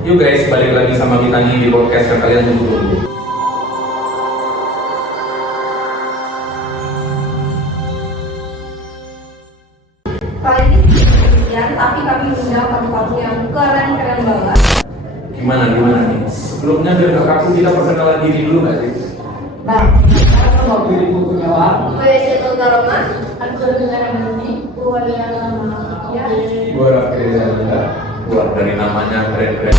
Yuk guys, balik lagi sama kita di podcast yang kalian tunggu-tunggu. Kali ini penelitian, tapi kami undang tamu-tamu yang keren-keren banget. Gimana nih? Sebelumnya biar gak kaku, kita perkenalan diri dulu gak sih? Nah, sekarang mau pilih buku jawab. Gue Cetul Taroma. Aku dengar ini, buahnya lama. Ya. Gue Raffi Rizalda. Wah, dari namanya keren-keren.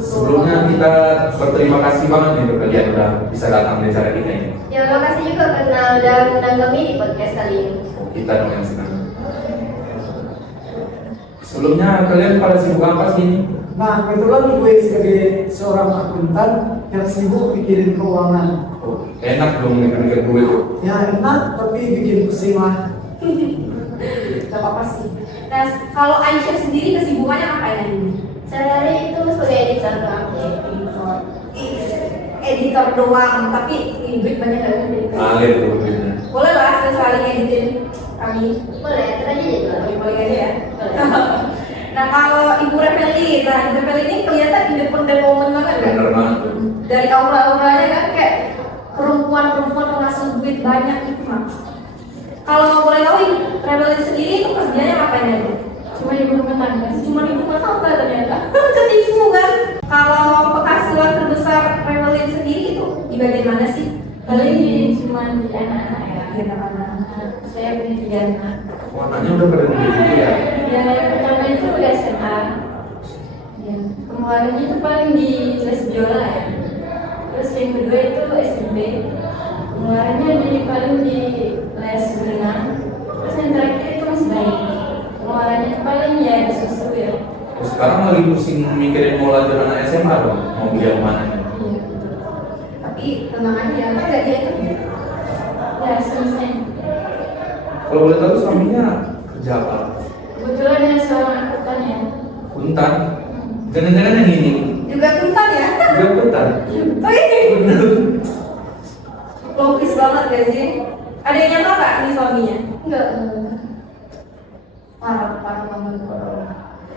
Sebelumnya kita berterima kasih banget nih untuk kalian udah bisa datang di acara kita ini. Ya, makasih juga karena udah undang kami di podcast kali ini. Kita dong yang senang. Sebelumnya kalian pada sibuk apa sih ini? Nah, kebetulan gue sebagai seorang akuntan yang sibuk mikirin keuangan. Oh, enak dong mikir-mikir duit tuh. Ya enak, tapi bikin pusing lah. Gak apa-apa sih. Nah, kalau Aisyah sendiri kesibukannya ngapain ini? Sehari-hari itu sebagai editor doang. Editor doang, tapi duit banyak gak sih? Ngalir tuh duitnya. Boleh lah sekali editin kami. Boleh, kita aja jadi Boleh aja ya. Boleh. Nah, kalau Ibu Reveli, Ibu Reveli ini kelihatan independen woman banget kan? Bener banget tuh. Dari aura-auranya kan kayak perempuan-perempuan penghasil duit banyak gitu mah. Kalau boleh tahu Reveli sendiri itu kerjanya ngapain aja? Cuma ibu rumah tangga sih. Cuma di rumah tangga ternyata. Ketipu kan? Kalau penghasilan terbesar Reveli sendiri itu di bagian mana sih? Paling di cuma di anak-anak ya. Di anak-anak. Saya punya 3 anak. Warnanya udah pada gede gitu ya. Ya, yang pertama itu udah SMA. Ya, kemarinnya itu paling di les biola ya. Terus yang kedua itu SMP. Kemarinnya paling di les berenang. Terus yang terakhir itu masih bayi. Kemarinnya itu paling ya di susu ya. Terus sekarang lagi pusing mikirin mau lanjut anak SMA dong, mau kuliah mana nih? Iya. Tapi tenang aja, kan gajinya itu Ya, selesai. Kalau boleh tahu suaminya kerja apa? Kebetulan dia seorang akuntan ya. Kuntan? Jangan-jangan yang ini? juga kuntan ya. Juga kuntan? Oh ini logis banget gak sih? Ada yang nyangka gak ini suaminya? Enggak. Parah banget.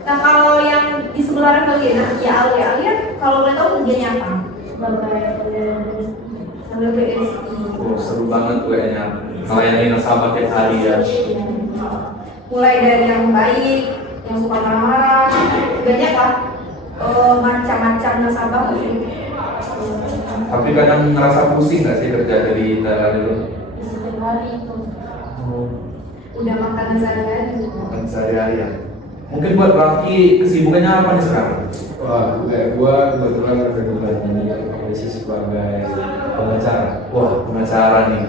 Nah kalau yang di sebelah Reveli, nah ya Alia kalau boleh tahu kerjanya apa? Sambil BSI. Oh, seru banget kayaknya. Melayani nasabah tiap hari ya. Mulai dari yang baik, yang suka marah-marah, banyak lah macam-macam nasabah. Tapi kadang ngerasa pusing gak sih kerja dari dalam dulu? Setiap hari itu. Udah makan sehari-hari. Makan sehari-hari ya. Mungkin buat Raffi kesibukannya apa nih sekarang? Wah, kayak gua kebetulan ini profesi sebagai pengacara. Wah, pengacara nih.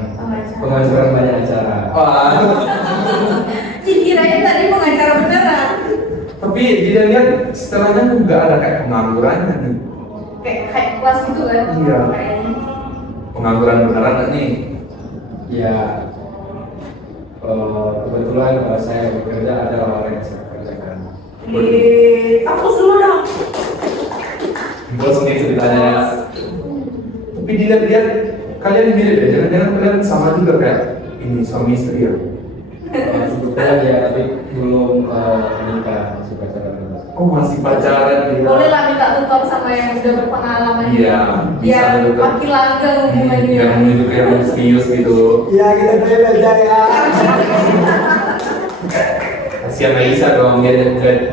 Pengacara banyak acara. Wah. Kirain tadi pengacara beneran. Tapi dilihat setelahnya juga ada kayak penganggurannya nih. Kayak high class gitu kan? Iya. Kayaknya. Pengangguran beneran nggak nih? Ya, kebetulan saya bekerja ada orang yang saya kerjakan. Tepus dulu dong. Bos nih ceritanya. Tapi dilihat-lihat kalian mirip ya, jangan-jangan kalian sama juga kayak ini suami istri ya? Kebetulan ya, tapi belum menikah, masih pacaran. Oh masih pacaran gitu? Boleh lah minta tutor sama yang udah berpengalaman. Iya, bisa Biar juga. makin langgeng hubungannya. Yang menuju ke yang serius gitu. Ya kita belajar ya. Kasihan Aisyah dong, dia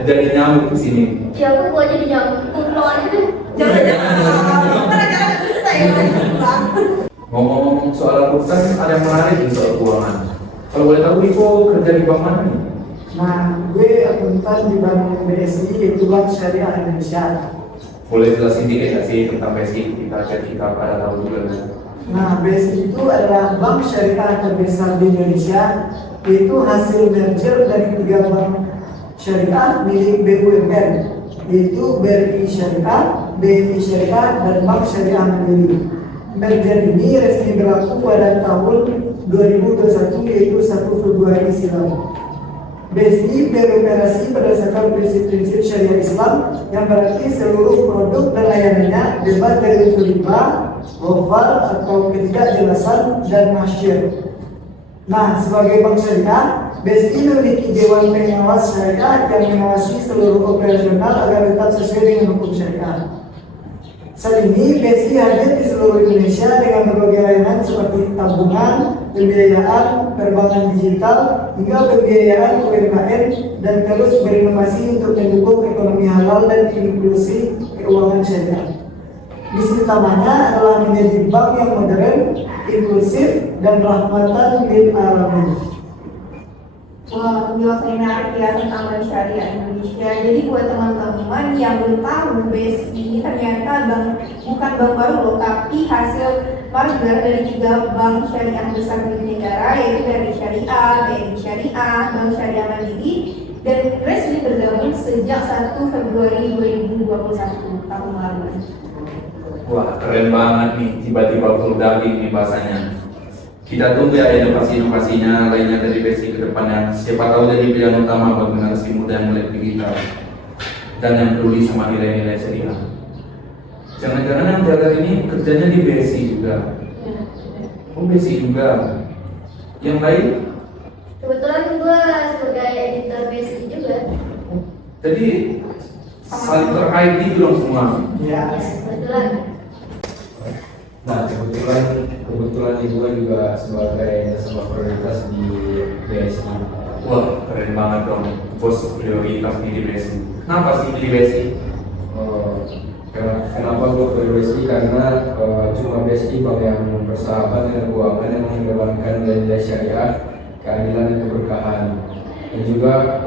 jadi nyamuk di sini. Ya aku gua jadi nyamuk pulang aja deh. Jangan-jangan kadang-kadang susah ya pulang. Ngomong-ngomong soal akuntan, ada yang menarik nih soal keuangan. Kalau boleh tahu, Iko kerja di bank mana nih? Nah, gue akuntan di Bank BSI, yaitu Bank Syariah Indonesia. Boleh jelasin dikit nggak sih tentang basic kita pada tahu juga? Nah, BSI itu adalah bank syariah terbesar di Indonesia, yaitu hasil merger dari 3 bank syariah milik BUMN, yaitu BRI Syariah, BNI Syariah, dan Bank Syariah Mandiri. Merger ini resmi berlaku pada tahun 2021, yaitu 1 Februari silam. BSI beroperasi berdasarkan prinsip-prinsip syariah Islam yang berarti seluruh produk dan layanannya bebas dari unsur riba, ghafar atau ketidakjelasan dan masyir. Nah, sebagai bank syariah, BSI memiliki Dewan Pengawas Syariah yang mengawasi seluruh operasional agar tetap sesuai dengan hukum syariah. Saat ini, BSI hadir di seluruh Indonesia dengan berbagai layanan seperti tabungan, pembiayaan, perbankan digital, hingga pembiayaan UMKM, dan terus berinovasi untuk mendukung ekonomi halal dan inklusi keuangan syariah. Misi utamanya adalah menjadi bank yang modern, inklusif, dan rahmatan lil alamin. Wah, penjelasan yang menarik ya tentang bank syariah Indonesia. Jadi buat teman-teman yang belum tahu, BSI ini ternyata bukan bank baru loh, tapi hasil merger dari 3 bank syariah besar di negara, yaitu BRI Syariah, BNI Syariah, Bank Syariah Mandiri, dan resmi bergabung sejak 1 Februari 2021 tahun lalu. Wah, keren banget nih, tiba-tiba full daging nih bahasanya. Kita tunggu ya inovasi-inovasinya lainnya dari BSI ke depannya. Siapa tahu jadi pilihan utama buat generasi muda yang melek digital dan yang peduli sama nilai-nilai syariah. Jangan-jangan yang jaga ini kerjanya di BSI juga. Oh, BSI juga. Yang lain? Kebetulan gue sebagai editor BSI juga. Jadi saling terkait gitu dong semua. Ya, Kebetulan. Nah, kebetulan ibu juga sebagai nasabah prioritas di BSI. Wah, keren banget dong. Bos prioritas di BSI. Kenapa sih di BSI? Kenapa gue pilih BSI? Karena cuma BSI bank yang bersahabat dengan keuangan yang mengedepankan nilai-nilai syariah, keadilan dan keberkahan. Dan juga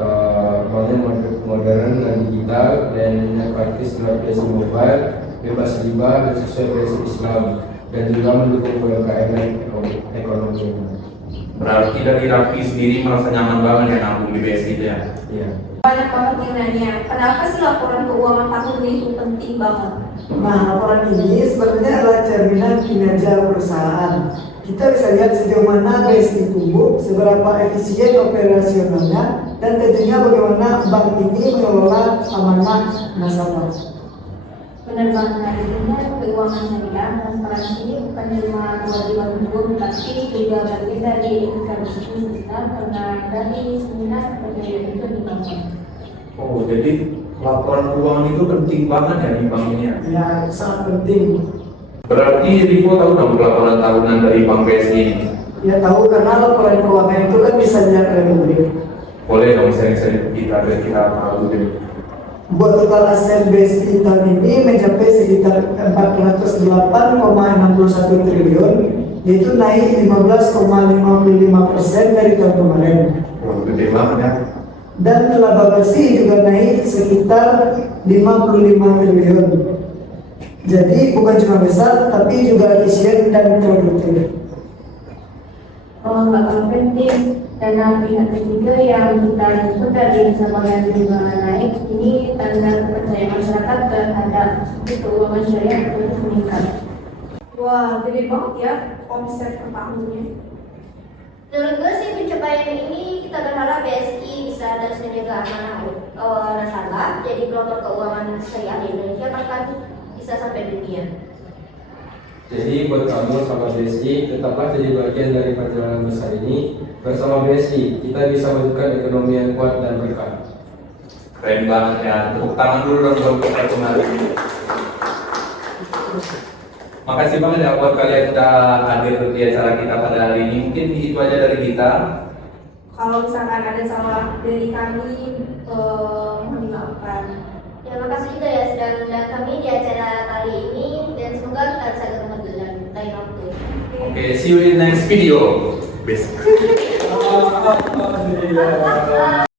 banknya modern dan digital dan praktis lewat BSI Mobile, bebas riba dan sesuai prinsip Islam, dan juga mendukung UMKM dan ekonomi. Berarti dari Raffi sendiri merasa nyaman banget ya nabung di BSI itu ya? Iya. Banyak banget yang nanya, kenapa sih laporan keuangan tahun itu penting banget? nah laporan ini sebenarnya adalah cerminan kinerja perusahaan. Kita bisa lihat sejauh mana BSI tumbuh, seberapa efisien operasionalnya, dan tentunya bagaimana bank ini mengelola amanah nasabah. Benar banget, intinya keuangan syariah transparansi ini bukan cuma kewajiban hukum, tapi juga bagian dari etika bisnis kita karena dari seminar percayaan itu dibangun. Oh, jadi laporan keuangan itu penting banget ya di bank ini ya? Ya, sangat penting. Berarti Rivo tahu dong laporan tahunan dari Bank BSI ini? Ya tahu, karena laporan keuangan itu kan bisa dilihat oleh publik. Boleh dong sharing-sharing ke kita biar kita tahu deh. Buat total aset BSI tahun ini mencapai sekitar 408,61 triliun, yaitu naik 15,55% dari tahun kemarin. Wah, gede banget ya. Dan laba bersih juga naik sekitar 55 triliun. Jadi bukan cuma besar, tapi juga efisien dan produktif. Oh, bakal penting. Dana pihak ketiga yang kita input dari nasabah yang juga naik, ini tanda kepercayaan masyarakat terhadap keuangan syariah terus meningkat. Wah, gede banget ya omset per tahunnya. Menurut gue sih pencapaian ini kita berharap BSI bisa terus menjaga amanah nasabah, jadi pelopor keuangan syariah di Indonesia bahkan bisa sampai dunia. Jadi buat kamu sama BSI, tetaplah jadi bagian dari perjalanan besar ini. Bersama BSI, kita bisa mewujudkan ekonomi yang kuat dan berkah. Keren banget ya. Tepuk tangan dulu dong buat kita kemarin. Makasih banget ya buat kalian sudah hadir di acara kita pada hari ini. Mungkin itu aja dari kita. Kalau misalkan ada salah dari kami, mohon dimaafkan. Ya, makasih juga ya sudah mengundang kami di acara kali ini, dan semoga kita bisa ketemu di lain waktu. Oke, see you in next video. Best.